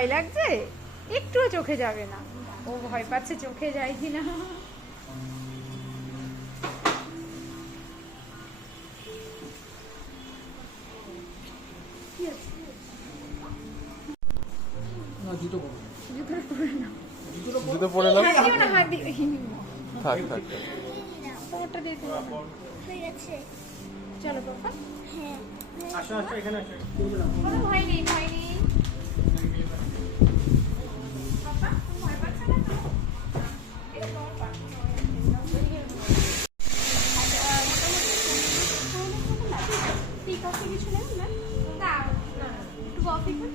ভয় লাগছে? একটুও চোখে যাবে না। ও ভয় পাচ্ছে চোখে যায় কিনা। জুতো পরে নাও। থাক থাক। চলো বাবা। আসো আসো এখানে আসো। কোনো ভয় নেই, ভয় নেই। বাবা, ভয় পাচ্ছে না তো? এটা তোমার পাখি নয়। টি কফি কিছু নেবেন ম্যাম? না, একটু কফি খান।